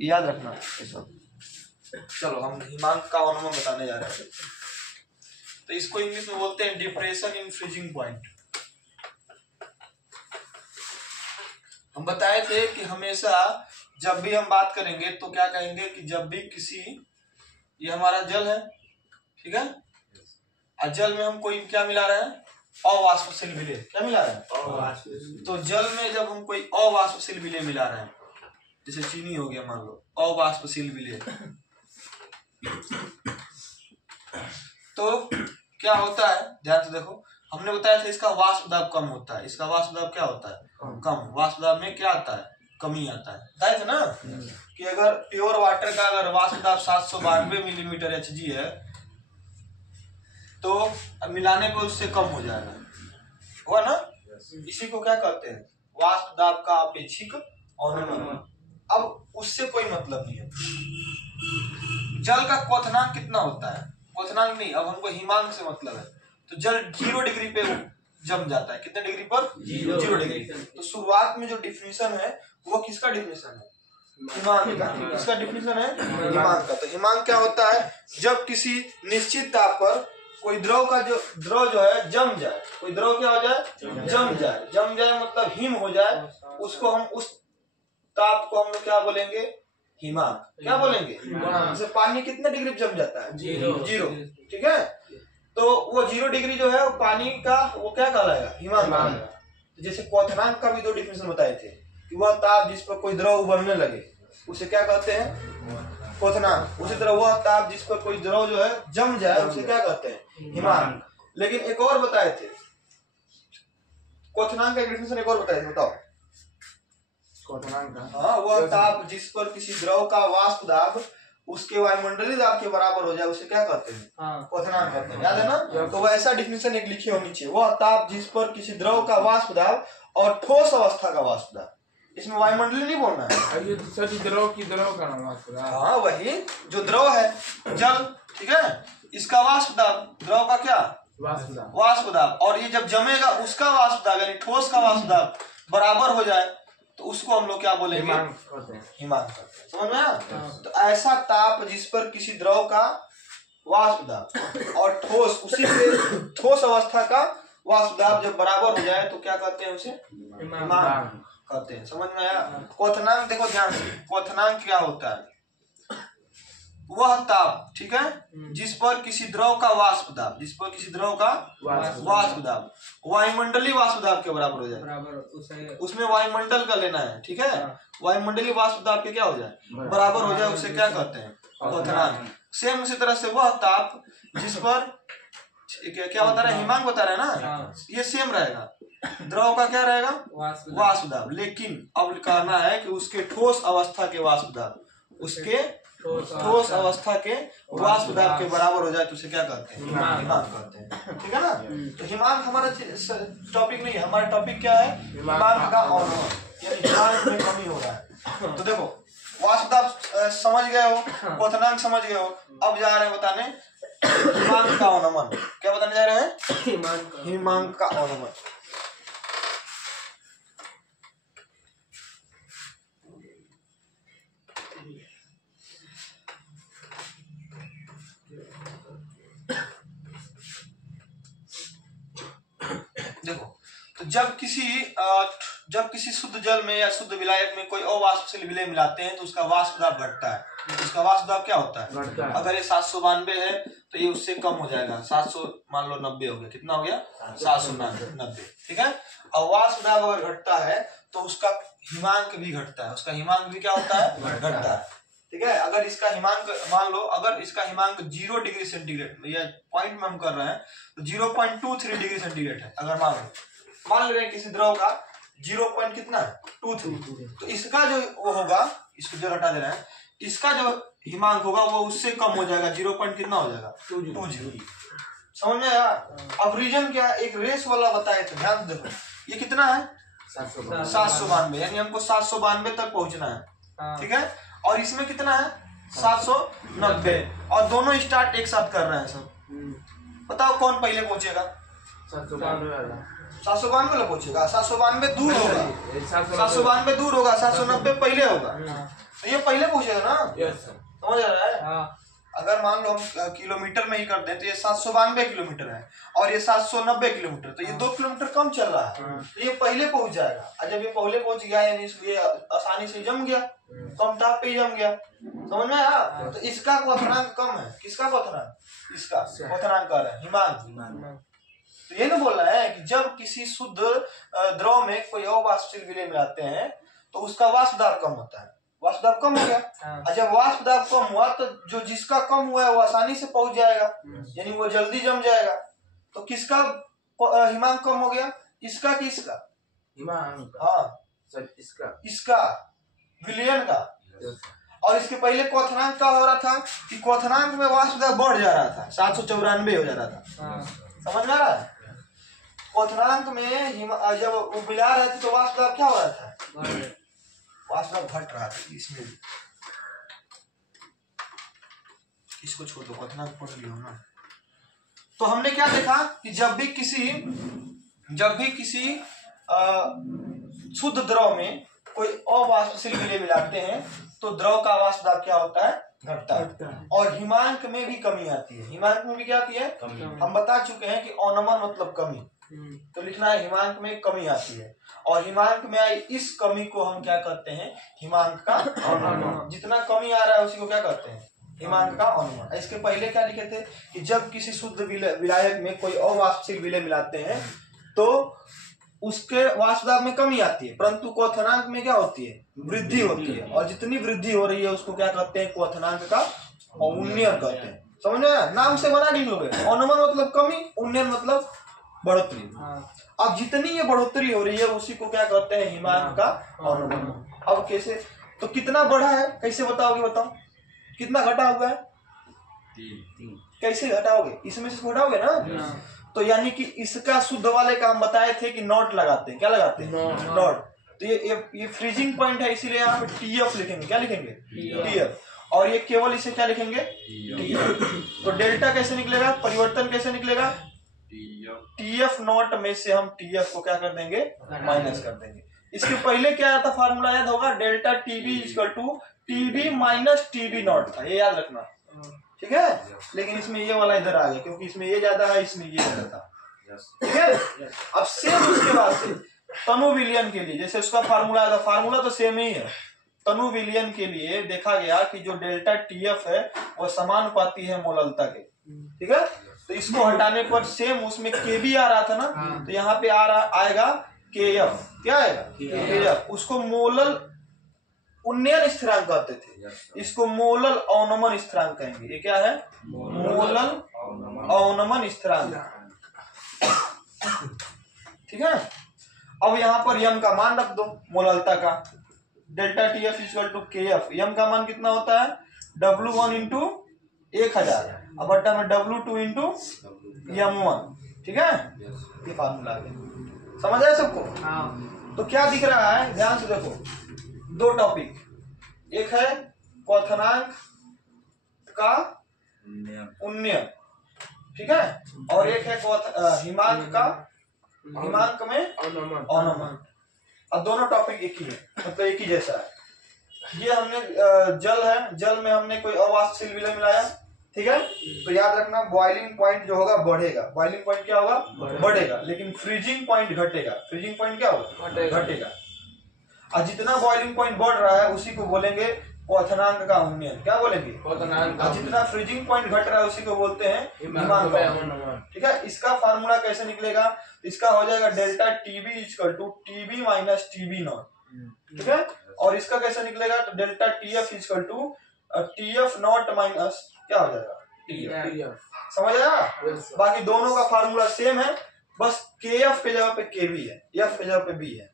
याद रखना ये सब। चलो हम हिमांक का अनुमान बताने जा रहे हैं। तो इसको इंग्लिश में बोलते हैं डिप्रेशन इन फ्रीजिंग पॉइंट। हम बताए थे कि हमेशा जब भी हम बात करेंगे तो क्या कहेंगे कि जब भी किसी, ये हमारा जल है, ठीक है, और जल में हम कोई क्या मिला रहे हैं, अवाष्पशील विलेय। क्या मिला रहे हैं? तो जल में जब हम कोई अवाष्पशील विलेय मिला रहे हैं, जैसे चीनी हो गया मान लो, अवाष्पशील विलेय, तो क्या होता है, ध्यान से देखो। हमने बताया था इसका वाष्प दाब कम होता है। इसका वाष्प दाब क्या होता है? कम। वाष्प दाब में क्या आता है? कमी आता है। बताया था ना कि अगर प्योर वाटर का अगर वाष्प दाब 792 मिलीमीटर Hg है तो मिलाने पर उससे कम हो जाएगा, हुआ ना? इसी को क्या कहते हैं? वाष्प दाब का अपेक्षिक अनुमान। अब उससे कोई मतलब नहीं है। जल का क्वथनांक कितना होता है? क्वथनांक नहीं, अब हमको हिमांक से मतलब है। तो जल 0 डिग्री पे जम जाता है। कितने डिग्री पर? 0 डिग्री। तो शुरुआत में जो डिफिनीशन है वो किसका डिफिनीशन है? हिमांक का। किसका डिफिनीशन है? हिमांक का। तो हिमांक क्या होता है? जब किसी निश्चित ताप पर कोई द्रव का द्रव जो है जम जाए, कोई द्रव क्या हो जाए? जम जाए। जम जाए मतलब हिम हो जाए, उसको हम, उस ताप को हम लोग क्या बोलेंगे? हिमांक। क्या बोलेंगे? जैसे पानी कितने डिग्री पे जम जाता है? 0। ठीक है, तो वो 0 डिग्री जो है वो पानी का वो क्या कहलाएगा? हिमांक कहलाएगा। तो जैसे क्वथनांक का भी 2 डिफिनेशन बताए थे कि वह ताप जिस पर कोई द्रव उबलने लगे उसे क्या कहते हैं? क्वथनांक। उसी तरह वह ताप जिस पर कोई द्रव जो है जम जाए उसे क्या कहते हैं? हिमांक। लेकिन एक और बताए थे, क्वथनांक का डिफिनेशन एक और बताए थे, बताओ। हाँ, वह ताप जिस पर किसी द्रव का वाष्प दाब उसके वायुमंडलीय दाब के बराबर हो जाए उसे क्या कहते हैं? क्वथनांक कहते हैं। याद है ना? तो वैसा डिफिनेशन एक लिखे हो नीचे, वह ताप जिस पर किसी द्रव का वाष्प दाब और ठोस अवस्था का वाष्प दाब। इसमें वायुमंडलीय नहीं बोलना है। द्रव का नाम वाष्प दाब। हाँ, वही जो द्रव है जल, ठीक है, इसका वाष्प दाब, द्रव का क्या? वाष्प दाब। और ये जब जमेगा उसका वाष्प दाब यानी ठोस का वाष्प दाब बराबर हो जाए तो उसको हम लोग क्या बोलेंगे? हिमांक करते हैं। समझ में आया? तो ऐसा ताप जिस पर किसी द्रव का वाष्प दाब और ठोस, उसी से ठोस अवस्था का वाष्प दाब जब बराबर हो जाए तो क्या कहते हैं? उसे हिमांक कहते हैं। समझ में आया? क्वथनांक देखो ध्यान से, क्वथनांक क्या होता है? वह ताप, ठीक है, जिस पर किसी द्रव का वाष्प दाब, जिस पर किसी द्रव का वाष्प दाब वायुमंडलीय वाष्प दाब के बराबर हो जाए। उसमें वायुमंडल का लेना है, ठीक है, वायुमंडलीय वाष्प दाब के क्या हो जाए? बराबर हो जाए, उसे क्या कहते हैं? क्वथनांक। सेम उसी तरह से वह ताप जिस पर क्या बता रहे हैं? हिमांक बता रहे हैं ना? ये सेम रहेगा, द्रव का क्या रहेगा? वाष्प दाब। लेकिन अब कहना है कि उसके ठोस अवस्था के वाष्प दाब, उसके ठोस अवस्था के वाष्प दाब के बराबर हो जाए तो उसे क्या कहते हैं? हिमांक कहते हैं। ठीक है ना? तो हिमांक हमारा टॉपिक नहीं है। हमारा टॉपिक क्या है? हिमांक का अनुमान, यानी हिमांक में कमी हो रहा है। तो देखो, वाष्प दाब समझ गए हो, क्वथनांक समझ गए हो, अब जा रहे हैं बताने हिमांक का अनुमान। क्या बताने जा रहे हैं? हिमांक का अनुमान। देखो, तो जब किसी शुद्ध जल में या शुद्ध विलायक में कोई अवाष्पशील विलेय मिलाते हैं तो उसका वाष्प दाब घटता है। उसका वाष्प दाब क्या होता है? अगर ये 792 है तो ये उससे कम हो जाएगा। 700 मान लो 90 हो गया। कितना हो गया? 790। ठीक है। और वाष्प दाब अगर घटता है तो उसका हिमांक भी घटता है। उसका हिमांक भी क्या होता है? घटता है। ठीक है। अगर इसका हिमांक मान लो, अगर इसका हिमांक 0 डिग्री सेंटीग्रेड, या पॉइंट में हम कर रहे हैं तो 0.23 डिग्री सेंटीग्रेड है। अगर मान ले रहे हैं किसी द्रव का 0 कितना है? 23, तो इसका जो वो होगा, इसको जो हटा दे रहे हैं, इसका जो हिमांक होगा वो उससे कम हो जाएगा। 0 कितना हो जाएगा? 20। समझ में आया? अब रीजन क्या है? एक रेस वाला बताए थे, ध्यान देखो। ये कितना है? 792, यानी हमको 792 तक पहुंचना है। ठीक है। और इसमें कितना है? 790। और दोनों स्टार्ट एक साथ कर रहे हैं सब। बताओ कौन पहले पहुंचेगा? 792 वाला पूछेगा। 792 दूर होगा, 792 दूर होगा, 790 पहले होगा। तो ये पहले पूछेगा ना, समझ आ रहा है? अगर मान लो हम किलोमीटर में ही कर दें तो ये 792 किलोमीटर है और ये 790 किलोमीटर, तो ये 2 किलोमीटर कम चल रहा है, तो ये पहले पहुंच जाएगा। और जब ये पहले पहुंच गया यानी इसलिए आसानी से जम गया, कम ताप पे ही जम गया, समझ में आया? तो इसका क्वथनांक कम है। किसका क्वथनांक? इसका क्वथनांक कह रहा है हिमांक। तो ये ना बोल रहा है कि जब किसी शुद्ध द्रव में कोई अवाष्पशील विलय मिलाते हैं तो उसका वाष्प दाब कम होता है। वाष्प दाब कम हो गया, और जब वाष्प दाब कम हुआ तो जो जिसका कम हुआ है वो आसानी से पहुंच जाएगा, यानी वो जल्दी जम जाएगा। तो किसका हिमांक कम हो गया? इसका कि इसका? हिमांक। हाँ, इसका विलयन का। और इसके पहले क्वथनांक का हो रहा था कि क्वथनांक में वाष्प दाब बढ़ जा रहा था, 794 हो जा रहा था। समझ में आ रहा है? क्वथनांक में जब वो मिला रहे थे तो वाष्प दाब क्या हो रहा था? वाष्प दाब घट रहा था। इसमें भी इसको छोड़ दो, क्वथनांक पढ़ लियो ना। तो हमने क्या देखा कि जब भी किसी शुद्ध द्रव में कोई अवाष्पशील विलय मिलाते हैं तो द्रव का वाष्प दाब क्या होता है? घटता है। और हिमांक में भी कमी आती है। हिमांक में भी क्या आती है? हम बता चुके हैं कि अनमन मतलब कमी, तो लिखना है हिमांक में कमी आती है। और हिमांक में आई इस कमी को हम क्या करते हैं? हिमांक का अनुमान। जितना कमी आ रहा है उसी को क्या करते हैं? हिमांक का अनुमान। इसके पहले क्या लिखे थे कि जब किसी शुद्ध विलायक में कोई अवाष्पशील विलय मिलाते हैं तो उसके वाष्प दाब में कमी आती है, परंतु क्वथनांक में क्या होती है? वृद्धि होती है। और जितनी वृद्धि हो रही है उसको क्या कहते हैं? क्वथनांक का उन्नयन कहते हैं। समझ में आया? नाम से बना ली लोगे। अनुमान मतलब कमी, उन्नयन मतलब बढ़ोतरी। अब जितनी ये बढ़ोतरी हो रही है उसी को क्या कहते हैं? हिमांक का अनुमान। अब कैसे? तो कितना बढ़ा है कैसे बताओगे? बताओ कितना घटा हुआ है? 3। कैसे घटाओगे? इसमें से घटाओगे ना। तो यानी कि इसका शुद्ध वाले का हम बताए थे कि नॉट लगाते हैं। क्या लगाते हैं? नॉट। तो ये फ्रीजिंग पॉइंट है, इसीलिए यहाँ पे TF लिखेंगे। क्या लिखेंगे? TF। और ये केवल इसे क्या लिखेंगे? TF। तो डेल्टा कैसे निकलेगा? परिवर्तन कैसे निकलेगा? TF नॉट में से हम TF को क्या कर देंगे? माइनस कर देंगे। इसके पहले क्या आया था? फार्मूला याद होगा, delta TB equal to TB minus TB not था, ये याद रखना। ठीक है? लेकिन इसमें ये वाला इधर आ गया क्योंकि इसमें ये ज्यादा है, इसमें ये ज्यादा था। ठीक है? अब सेम उसके बाद से तनु विलयन के लिए जैसे उसका फार्मूला था, फार्मूला तो सेम ही है। तनु विलयन के लिए देखा गया कि जो डेल्टा TF है वो समानुपाती है मोललता के। ठीक है? तो इसको हटाने पर सेम उसमें KB आ रहा था ना, तो यहाँ पे आएगा KF। क्या आएगा? KF। उसको मोलल उन्नयन स्थिरांक कहते थे, इसको मोलल अवनमन स्थिरांक कहेंगे। ये क्या है? मोलल अवनमन स्थिरांक। ठीक है? अब यहाँ पर यम का मान रख दो मोललता का। Delta TF equal to KF। यम का मान कितना होता है? W1 इंटू 1000 अब बट्टा में W2 इंटू M1। ठीक है? ये फार्मूला है। समझ आया सबको? तो क्या दिख रहा है? ध्यान से देखो, 2 टॉपिक, एक है क्वथनांक का उन्नयन, ठीक है, और एक है हिमांक का, हिमांक में अवनमन। और दोनों टॉपिक एक ही है, मतलब एक ही जैसा है। ये हमने जल है, जल में हमने कोई अवाष्पशील विलय मिलाया, ठीक है, तो याद रखना बॉइलिंग पॉइंट जो होगा बढ़ेगा। बॉइलिंग पॉइंट क्या होगा? बढ़ेगा। लेकिन फ्रीजिंग पॉइंट घटेगा। फ्रीजिंग पॉइंट क्या होगा? घटेगा। और जितना बॉइलिंग पॉइंट बढ़ रहा है उसी को बोलेंगे क्वथनांक का उन्नयन। क्या बोलेंगे? और जितना फ्रीजिंग पॉइंट घट रहा है उसी को बोलते हैं हिमांक का उन्नयन। ठीक है? इसका फार्मूला कैसे निकलेगा? इसका हो जाएगा delta TB equal to TB minus TB naught. ठीक है? और इसका कैसे निकलेगा? तो delta TF equal to TF naught minus क्या हो जाएगा? TF। समझ आया? बाकी दोनों का फार्मूला सेम है, बस KF के जगह पे KB है, F के जगह पे B है।